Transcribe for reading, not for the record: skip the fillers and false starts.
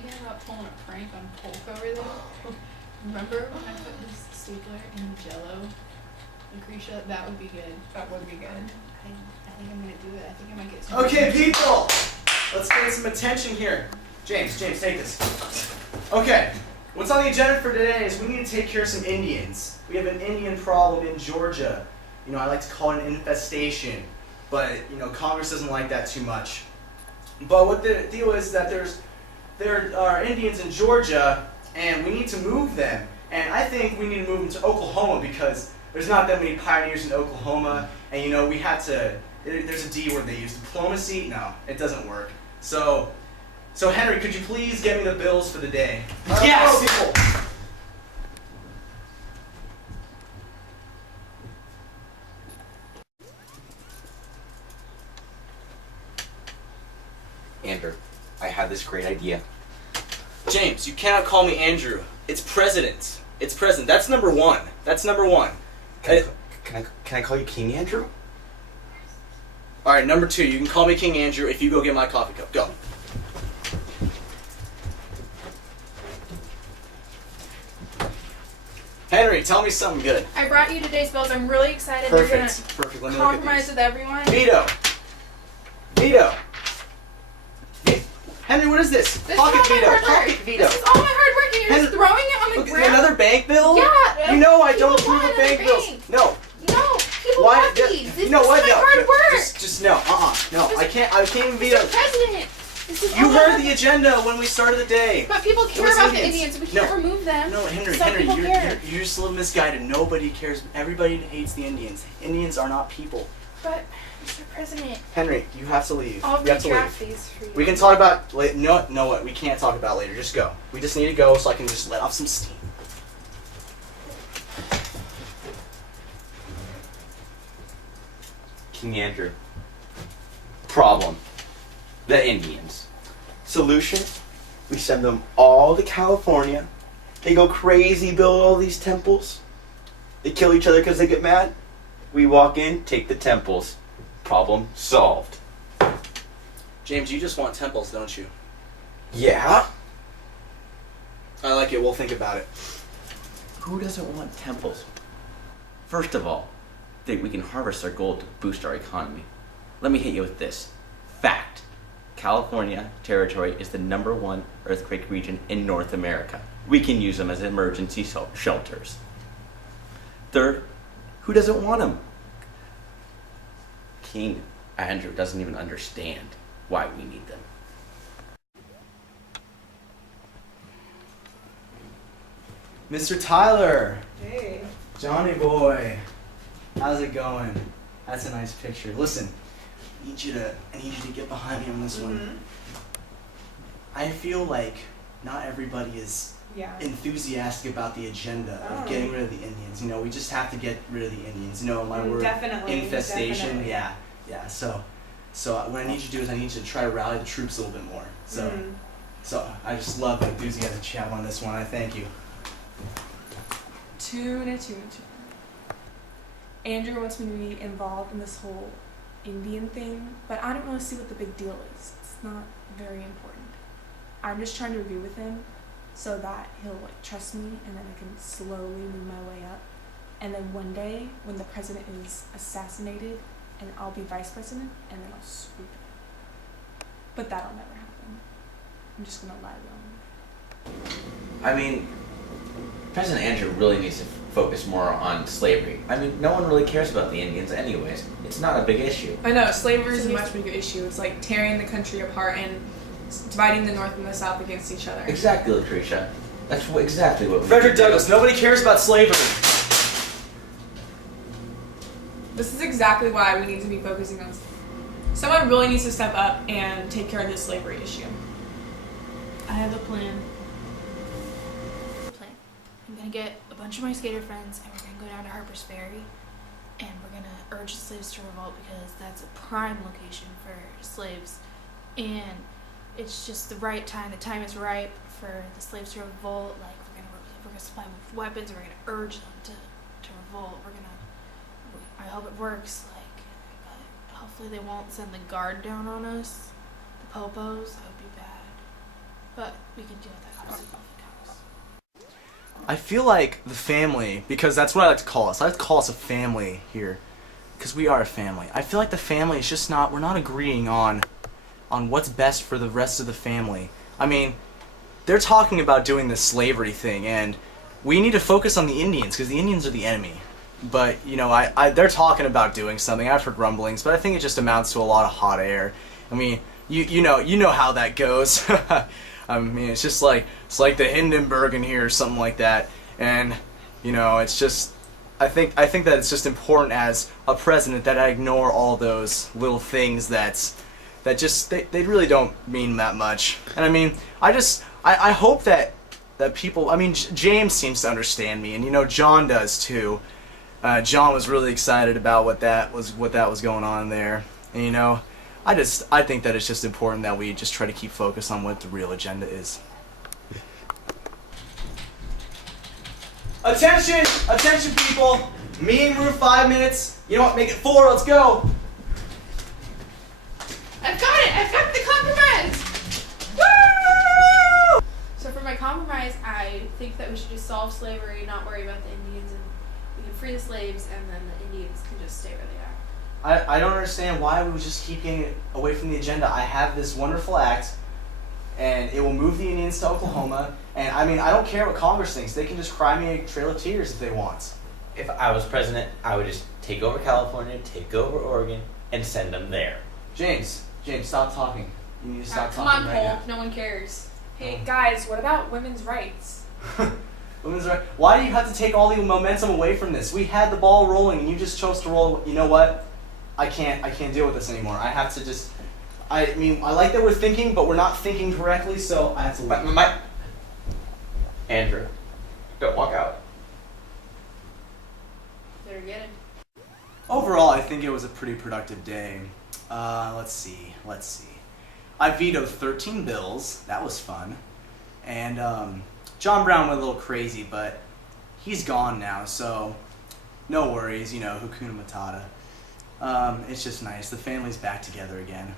thinking about pulling a prank on Polk over there. Remember when I put this stapler in Jello? Lucretia, that would be good. That would be good. I think I'm gonna do it. I think I might get some. Okay, people! Let's get some attention here. James, take this. Okay, what's on the agenda for today is we need to take care of some Indians. We have an Indian problem in Georgia. You know, I like to call it an infestation, but, you know, Congress doesn't like that too much. But what the deal is that there are Indians in Georgia, and we need to move them. And I think we need to move them to Oklahoma because there's not that many pioneers in Oklahoma, and you know, we have to, there's a D word they use, diplomacy? No, it doesn't work. So Henry, could you please get me the bills for the day? Yes! People. Andrew, I had this great idea. James, you cannot call me Andrew. It's president. It's president. That's number one. That's number one. Can I call you King Andrew? Alright, number two, you can call me King Andrew if you go get my coffee cup. Go. Henry, tell me something good. I brought you today's bills. I'm really excited. Perfect. They're Perfect. Let gonna me look at compromise these. with everyone. Veto. Henry, what is this? This Pocket is all veto. my hard work. Pocket veto. This is all my hard work, and you're just Henry- throwing it on the Okay, ground. another bank bill? Yeah. You know I people don't approve want of bank another bills. bank. No. No, people Why? want these. This You know is what? my No. hard work. Just no. No. I can't even veto. Mr. President, this is You all my heard hard the work. agenda when we started the day. But people care was about the Indians. Indians. We can't remove them. No, Henry, Some people care. you're just a little misguided. Nobody cares. Everybody hates the Indians. Indians are not people. But, Mr. President, Henry, you have to leave. I'll You have to leave. redraft these for you. We can talk about later. No, what? We can't talk about later. Just go. We just need to go so I can just let off some steam. King Andrew. Problem. The Indians. Solution? We send them all to California. They go crazy, build all these temples. They kill each other because they get mad. We walk in, take the temples. Problem solved. James, you just want temples, don't you? Yeah? I like it. We'll think about it. Who doesn't want temples? First of all, we can harvest our gold to boost our economy. Let me hit you with this. Fact. California territory is the #1 earthquake region in North America. We can use them as emergency shelters. Third, who doesn't want them? King Andrew doesn't even understand why we need them. Mr. Tyler. Hey. Johnny boy. How's it going? That's a nice picture. Listen, I need you to get behind me on this one. I feel like not everybody is Yeah. enthusiastic about the agenda of Oh. getting rid of the Indians. You know, we just have to get rid of the Indians. You know, my word, Definitely. infestation. Definitely. Yeah. So what I need you to do is I need you to try to rally the troops a little bit more. So I just love the enthusiasm you have on this one. I thank you. Tuna. Andrew wants me to be involved in this whole Indian thing, but I don't really see what the big deal is. It's not very important. I'm just trying to agree with him so that he'll trust me, and then I can slowly move my way up. And then one day, when the president is assassinated, and I'll be vice president, and then I'll swoop in. But that'll never happen. I'm just gonna lie low. I mean, President Andrew really needs to focus more on slavery. I mean, no one really cares about the Indians anyways. It's not a big issue. I know, slavery is a much bigger issue. It's like tearing the country apart and dividing the North and the South against each other. Exactly, Lucretia. That's exactly what we Frederick need to do. Douglass, nobody cares about slavery. This is exactly why we need to be focusing on. Someone really needs to step up and take care of this slavery issue. I have a plan. I'm gonna get a bunch of my skater friends, and we're gonna go down to Harper's Ferry, and we're gonna urge the slaves to revolt because that's a prime location for slaves, and it's just the right time. The time is ripe for the slaves to revolt. Like we're gonna supply them with weapons. We're gonna urge them to revolt. I hope it works. But hopefully they won't send the guard down on us. The popos. That would be bad. But we can deal with that obviously if it comes. I feel like the family, because that's what I like to call us. I like to call us a family here, because we are a family. I feel like the family is just not, we're not agreeing on what's best for the rest of the family. I mean, they're talking about doing this slavery thing, and we need to focus on the Indians, because the Indians are the enemy. But, you know, they're talking about doing something. I've heard rumblings, but I think it just amounts to a lot of hot air. I mean, you know how that goes. I mean, it's like the Hindenburg in here or something like that. And, you know, it's just, I think that it's just important as a president that I ignore all those little things that just, they really don't mean that much. And I mean, I hope that people, I mean, James seems to understand me, and, you know, John does too. John was really excited about what that was going on there. And, you know, I think that it's just important that we just try to keep focused on what the real agenda is. Attention! Attention, people! Meeting room 5 minutes. You know what? Make it 4. Let's go! I've got it! I've got the compromise! Woo! So for my compromise, I think that we should just solve slavery, not worry about the Indians, and we can free the slaves, and then the Indians can just stay where they are. I don't understand why we would just keep getting it away from the agenda. I have this wonderful act, and it will move the Indians to Oklahoma. And I mean, I don't care what Congress thinks. They can just cry me a trail of tears if they want. If I was president, I would just take over California, take over Oregon, and send them there. James, stop talking. You need to stop Come talking on, right Cole. No one cares. Hey guys, what about women's rights? now. Women's right. Why do you have to take all the momentum away from this? We had the ball rolling, and you just chose to roll. You know what? I can't deal with this anymore. I have to just. I mean, I like that we're thinking, but we're not thinking correctly, so I have to leave. Andrew, don't walk out. Better get it. Overall, I think it was a pretty productive day. Let's see. I vetoed 13 bills. That was fun. And John Brown went a little crazy, but he's gone now, so no worries. You know, Hakuna Matata. It's just nice. The family's back together again.